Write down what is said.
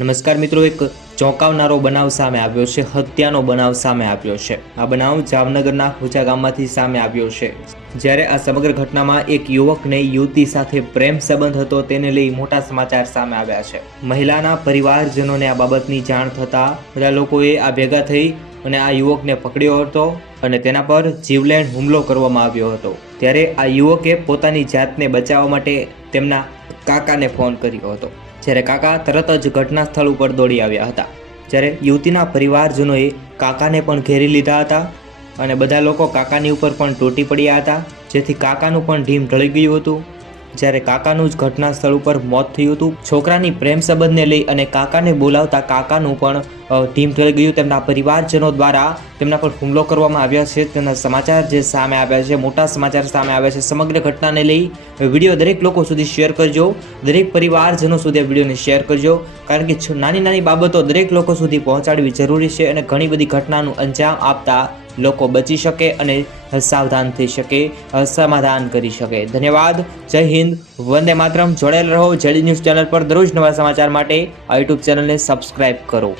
નમસ્કાર મિત્રો, એક ચોંકાવનારો બનાવ સામે આવ્યો છે. હત્યાનો બનાવ સામે આવ્યો છે. આ બનાવ જામનગરના ખોચા ગામમાંથી સામે આવ્યો છે. જ્યારે આ સમગ્ર ઘટનામાં એક યુવકને યુવતી સાથે પ્રેમ સંબંધ હતો, તેને લઈ મોટા સમાચાર સામે આવ્યા છે. મહિલાના પરિવારજનોને આ બાબતની જાણ થતાં બધા લોકોએ આ ભેગા થઈ અને આ યુવકને પકડ્યો હતો અને તેના પર જીવલેણ હુમલો કરવામાં આવ્યો હતો. ત્યારે આ યુવકે પોતાની જાતને બચાવવા માટે તેમના કાકાને ફોન કર્યો હતો. જ્યારે કાકા તરત જ ઘટના સ્થળ ઉપર દોડી આવ્યા હતા. જ્યારે યુવતીના પરિવારજનોએ કાકાને પણ ઘેરી લીધા હતા અને બધા લોકો કાકાની ઉપર પણ તૂટી પડ્યા હતા, જેથી કાકાનું પણ ઢીમ ઢળી ગયું હતું. જ્યારે કાકાનું જ ઘટના સ્થળ ઉપર મોત થયું હતું. છોકરાની પ્રેમ સંબંધને લઈ અને કાકાને બોલાવતા કાકાનું પણ ઢીમ ઢળી ગયું. તેમના પરિવારજનો દ્વારા તેમના પર હુમલો કરવામાં આવ્યા છે. તેના સમાચાર જે સામે આવ્યા છે, મોટા સમાચાર સામે આવ્યા છે. સમગ્ર ઘટનાને લઈ વિડીયો દરેક લોકો સુધી શેર કરજો, દરેક પરિવારજનો સુધી આ વિડીયોને શેર કરજો, કારણ કે નાની નાની બાબતો દરેક લોકો સુધી પહોંચાડવી જરૂરી છે અને ઘણી બધી ઘટનાનું અંજામ આપતા લોકો બચી શકે અને સાવધાન થઈ શકે, સમાધાન કરી શકે. ધન્યવાદ. જય હિન્દ, વંદે માતરમ. જોડાયેલા રહો જેડી ન્યૂઝ ચેનલ પર. દરરોજ નવા સમાચાર માટે આ યુટ્યુબ ચેનલને સબસ્ક્રાઇબ કરો.